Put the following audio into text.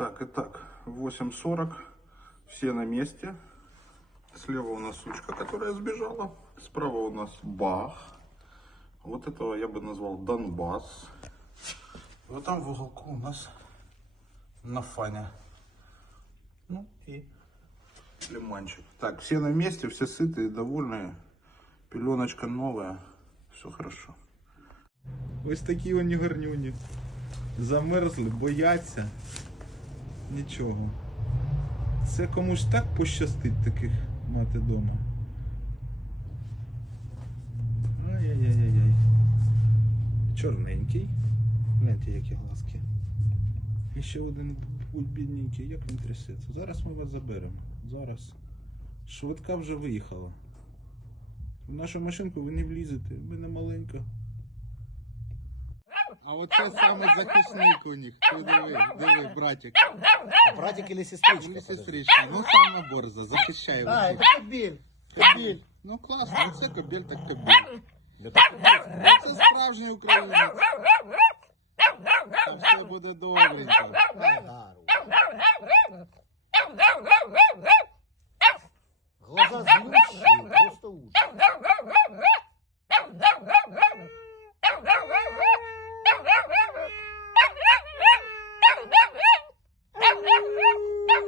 Так, итак, 8.40. Все на месте. Слева у нас сучка, которая сбежала. Справа у нас Бах. Вот этого я бы назвал Донбасс. Вот там в уголку у нас Нафаня. Ну и лиманчик. Так, все на месте, все сытые, довольные. Пеленочка новая. Все хорошо. Ось такі вони гарнюні. Замерзли, бояться. Нічого. Це комусь так пощастить таких мати дома. Ай-яй-яй-яй. Чорненький. Гляньте, які глазки. І ще один бідненький, як він трясеться. Зараз ми вас заберемо. Зараз. Швидка вже виїхала. В нашу машинку ви не влізете, в мене маленька. А оце саме захисник у них. Ти диви, диви, братик. А братик или сестричка? Ну, сестричка. Ну, саме борза, захищає А, усіх. это кабель. Кабель. Ну, класно, це кобіль, так кобіль. Я так Це справжній українець. Та все буде добренько. подару. Глаза змущені.